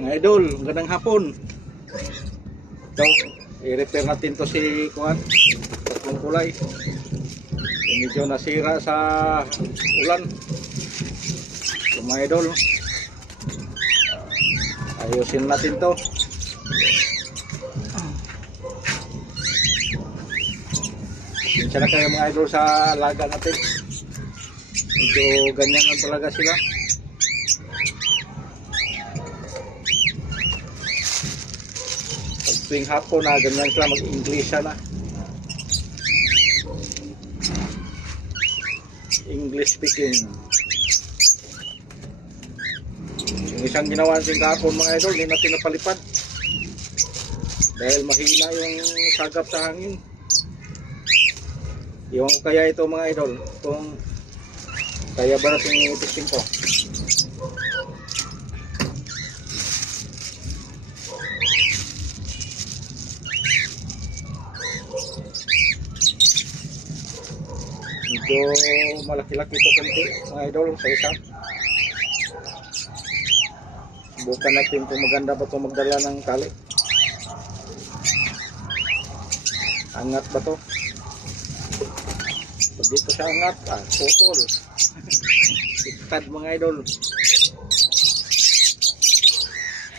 Mga idol, magandang hapon. Ito, i-repair natin to si Kuan. Tatlong kulay. Medyo nasira sa ulan. So, mga idol, ayusin natin to. Pinsya na kayo mga idol sa alaga natin. Medyo ganyan lang talaga sila. Pag tuwing hapon na ganyan sila, mag-English na. English speaking. Yung isang ginawa natin kahapon mga idol, hindi natin napalipad. Dahil mahina yung sagap sa hangin. Iwan ko kaya ito mga idol, kung kaya ba natin itisting ko. Medyo malaki-laki ito kunti mga idol sa isa. Subukan natin kung maganda ba ito magdala ng tali. Angat ba ito? Pag dito siya angat, putol. Iktad mga idol.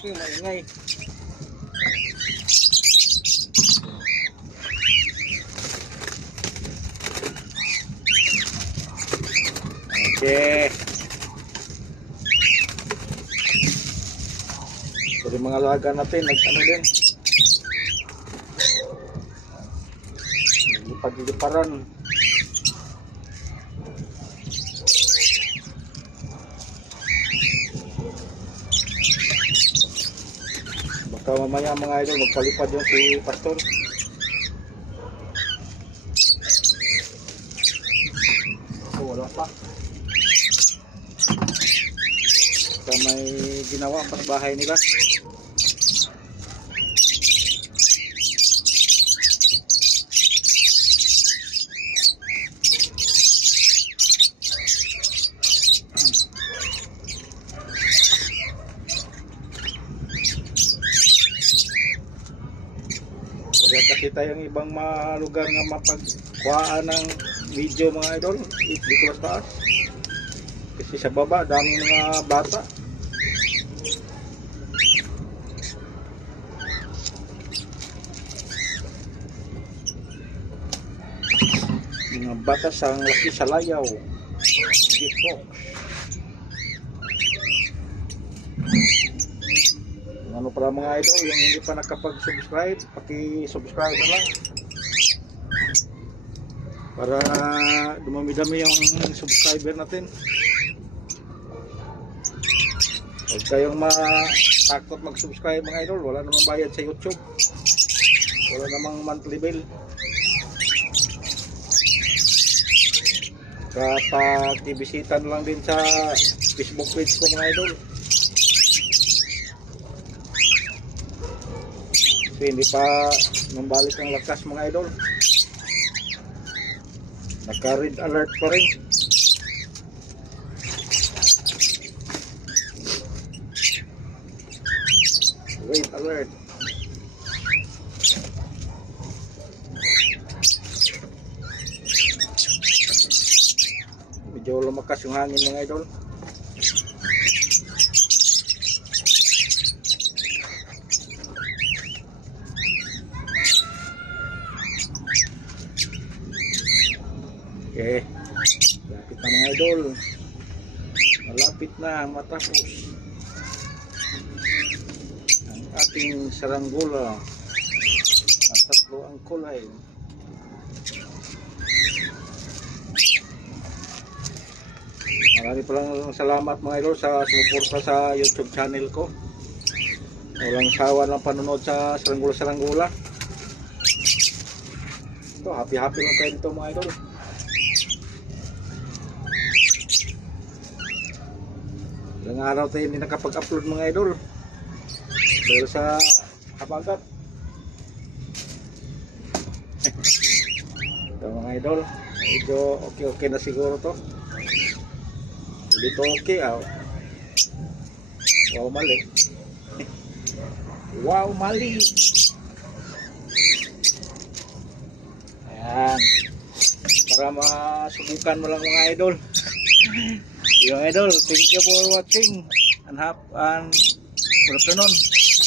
Maingay. Okay. Jadi mga alaga natin, nag-ano din. Pag-iliparan. Baka mamaya mga idol, magpalipad yung si Pastor. So, wala pa. May ginawa para bahay nila. Wala kasi tayong ibang lugar nga mapagkuhaan ng video mga idol. Dito sa taas. Kasi sa baba, daming mga bata. Mga batas ang laki sa layaw. Dito. Ano para mga idol, yung hindi pa nakapag-subscribe, paki-subscribe na lang. Para dumami-dami yung subscriber natin. Huwag kayong matakot mag-subscribe mga idol. Wala namang bayad sa YouTube. Wala namang monthly bill. Kapag ibisitan lang din sa Facebook page ko mga idol. So, hindi pa mambalik ang lakas mga idol. Naka-red alert pa rin. Red alert. Medyo lumakas yung hangin mga idol. Okay. Malapit na mga idol. Malapit na matapos ang ating saranggola. At tatlo ang kulay. Marami palang salamat mga idol sa sumuporta sa YouTube channel ko. Walang sawa ng panonood sa saranggola. Ito, happy lang tayo dito mga idol. Ilang araw tayo hindi nakapag-upload mga idol. Dahil sa habagat. Ito mga idol, medyo okay na siguro to. Dito okay. Wow, mali. Wow, mali. Ayan. Para masubukan mo lang mga idol. Yung idol, thank you for watching and good afternoon.